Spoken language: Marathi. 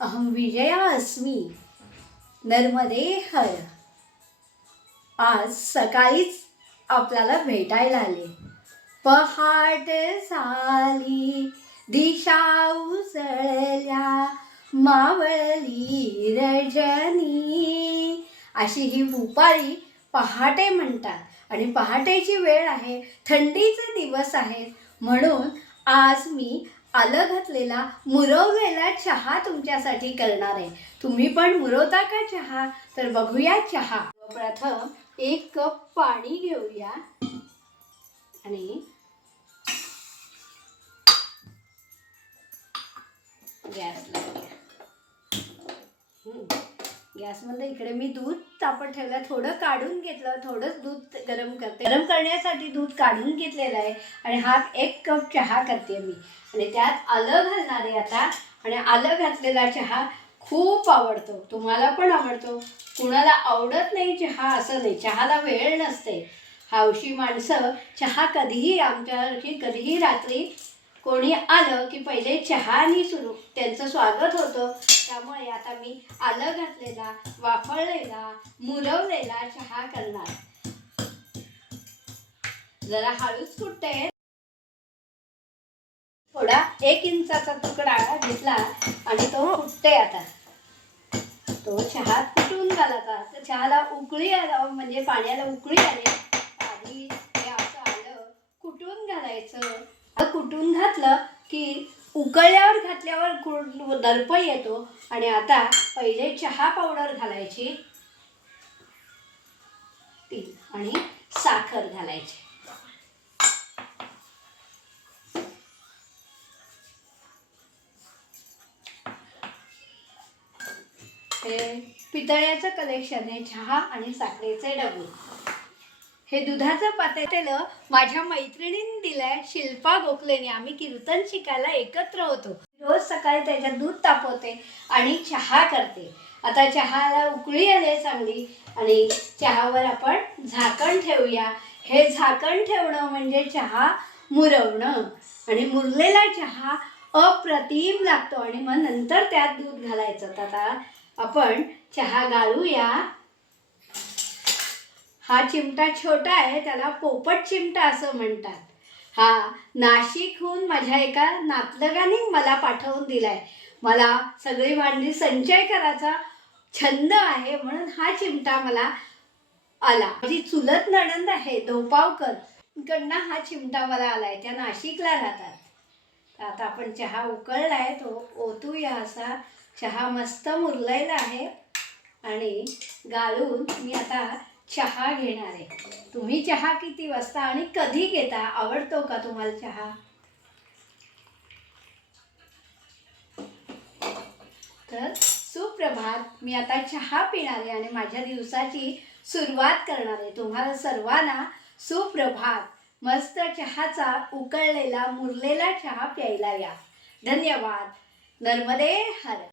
अहं विजया अस्मि नर्मदे हर. आज सकाळीच आपल्याला भेटायला आले. पहाट झाली, दिशा उसळल्या, मावळली रजनी. अशी ही भूपाळी पहाटे म्हणतात. आणि पहाटेची वेळ आहे, थंडीचे दिवस आहेत, म्हणून आज मी आलं घातलेला मुरवलेला चहा तुमच्यासाठी करणार आहे. तुम्ही पण मुरवता का चहा? तर बघूया चहा. प्रथम 1 कप पाणी घेऊया आणि गॅस लावूया. गॅसमध्ये इकडे मी दूध तापत ठेवलं, थोडं काढून घेतलं, थोडंच दूध गरम करते. गरम करण्यासाठी दूध काढून घेतलेलं आहे आणि हा 1 कप चहा करते मी. आणि त्यात आलं घालणार आहे आता. आणि आलं घातलेला चहा खूप आवडतो, तुम्हाला पण आवडतो. कुणाला आवडत नाही चहा असं नाही, चहाला वेळ नसते. हौशी माणसं चहा कधीही, आमच्यासारखी कधीही रात्री कोणी आलं की पहिले चहानी सुरू त्यांचं स्वागत होतं. त्यामुळे आता मी आलं घातलेला, वाफळलेला, मुरवलेला चहा करणार. जरा हळूच फुटते. थोडा 1 इंचाचा तुकडा घेतला आणि तो फुटते. आता तो चहा फुटून घालायचा. तर चहाला उकळी आला, म्हणजे पाण्याला उकळी आली, आधी हे असं आलं कुटून घालायचं. कुटून घातलं की उकळल्यावर घातल्यावर दर्प येतो. आणि आता पहिले चहा पावडर घालायची ती आणि साखर घालायची. हे पितळ्याचं कलेक्शन आहे, चहा आणि साखरेचे डबे. हे दुधाचं पातेलं माझ्या मैत्रिणीने दिलंय, शिल्पा गोखलेने. आम्ही कीर्तन शिकायला एकत्र होतो. रोज सकाळी त्याच्यात दूध तापवते आणि चहा करते. आता चहाला उकळी आली चांगली आणि चहावर आपण झाकण ठेवूया. हे झाकण ठेवणं म्हणजे चहा मुरवणं. आणि मुरलेला चहा अप्रतिम लागतो. आणि मग नंतर त्यात दूध घालायचं. आता आपण चहा गाळूया. हा चिमटा छोटा आहे, त्याला पोपट चिमटा असं म्हणतात. हा नाशिकहून माझ्या एका नातलगाने मला पाठवून दिलाय. मला सगळी भांडी संचय करायचा छंद आहे, म्हणून हा चिमटा मला आला. माझी चुलत नणंद आहे धोपावकर, कडनं हा चिमटा मला आलाय. त्या नाशिकला राहतात. आता आपण चहा उकळलाय तो ओतूया. असा चहा मस्त मुरलेला आहे आणि गाळून मी आता चहा घेणार आहे. तुम्ही चहा किती वाजता आणि कधी घेता? आवडतो का तुम्हाला चहा? तर सुप्रभात. मी आता चहा पिणार आहे आणि माझ्या दिवसाची सुरुवात करणार आहे. तुम्हाला सर्वांना सुप्रभात. मस्त चहाचा उकळलेला मुरलेला चहा प्यायला या. धन्यवाद. नर्मदे हर.